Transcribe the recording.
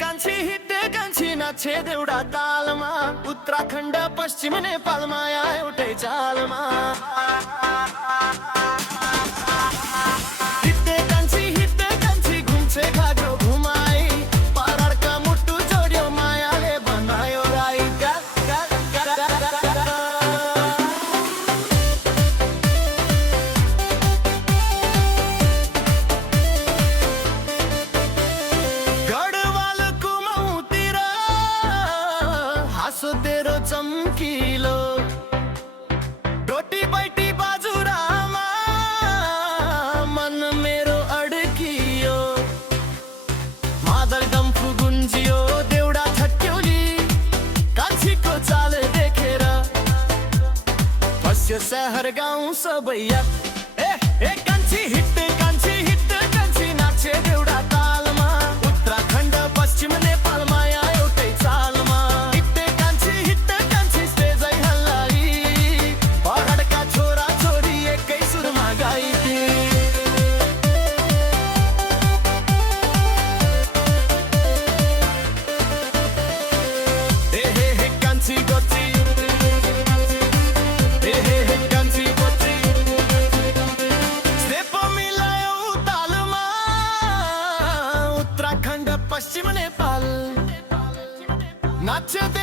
कान्छी नाचे देउडा तालमा उत्तराखण्ड पश्चिम नेपालमा एउटै चालमा हिट्टे कान्छी घुम्छे घाटो घुमाई परारका मुट्टु जोड्यो मायाले बनायो राई तेरो चम्किलो रोटी बैटी बाजुरामा मन मेरो अड्कियो मादल डम्फु गुन्जियो देउडा छट्क्यौली कान्छीको चाल देखेर बस्यो शहर गाउँ सबैया ए कान्छी हिट कान्छी नाचे देउडा तालमा उत्तराखण्ड पश्चिम नेपालमा एउटै चालमा पश्चिम नेपाल नाच्यो